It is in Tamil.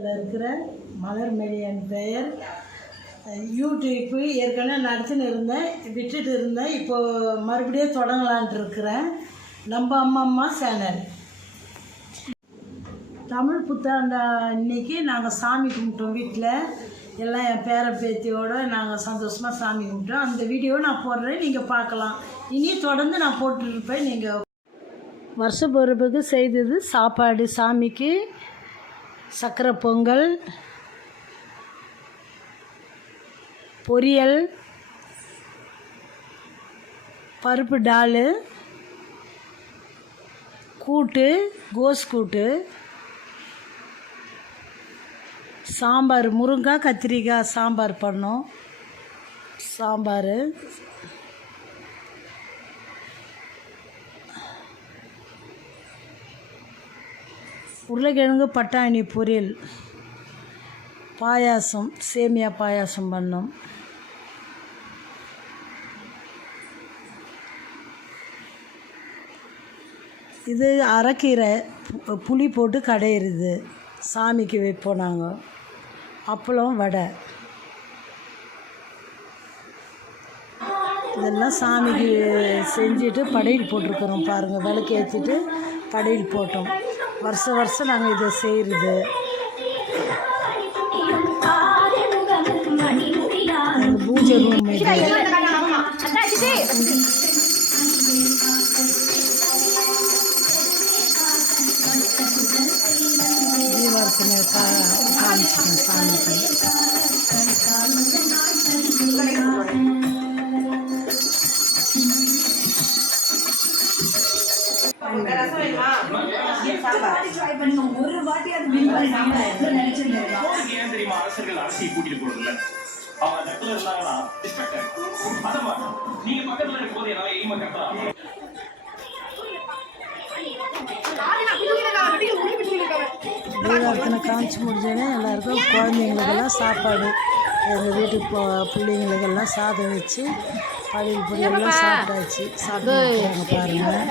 இதில் இருக்கிற மலர்மணி என் பெயர். யூடியூப்பு ஏற்கனவே நடத்தின்னு இருந்தேன், விட்டுட்டு இருந்தேன். இப்போது மறுபடியும் தொடங்கலான்ட்டு இருக்கிறேன். நம்ம அம்மம்மா சேனல். தமிழ் புத்தாண்டு அன்னைக்கு நாங்கள் சாமி கும்பிட்டோம். வீட்டில் எல்லாம் என் பேர பேத்தியோடு நாங்கள் சந்தோஷமாக சாமி கும்பிட்டோம். அந்த வீடியோவை நான் போடுறேன், நீங்கள் பார்க்கலாம். இனி தொடர்ந்து நான் போட்டுருப்பேன். நீங்கள் வருஷ பிறப்புக்கு செய்தது சாப்பாடு சாமிக்கு சக்கரை பொங்கல், பொரியல், பருப்பு டால், கூட்டு, கோஸ் கூட்டு, சாம்பார், முருங்காய் கத்திரிக்காய் சாம்பார் பண்ணோம். சாம்பார், உருளைக்கிழங்கு பட்டாணி பொரியல், பாயாசம், சேமியா பாயாசம் பண்ணோம். இது அரைக்கீரை புளி போட்டு கடையிறது சாமிக்கு வைப்போம் நாங்கள். அப்பளம், வடை, இதெல்லாம் சாமிக்கு செஞ்சுட்டு படையல் போட்டிருக்கிறோம். பாருங்கள், விளக்கு ஏற்றிட்டு படையல் போட்டோம். வருஷம் நாங்கள் இதை செய்கிறது. பூஜை ரூம் இது. தீபார்த்தனை காமிச்சிட்டேன் சாமிக்கு. தீபார்த்தனை காமிச்சு முடிஞ்சோடனே எல்லாருக்கும் குழந்தைங்களுக்கெல்லாம் சாப்பாடு, எங்கள் வீட்டு பிள்ளைங்களுக்கெல்லாம் சாதம் வச்சு பழைய பொரியெல்லாம் சாப்பிட்டாச்சு. சாப்பிட்டு பாருங்கள்.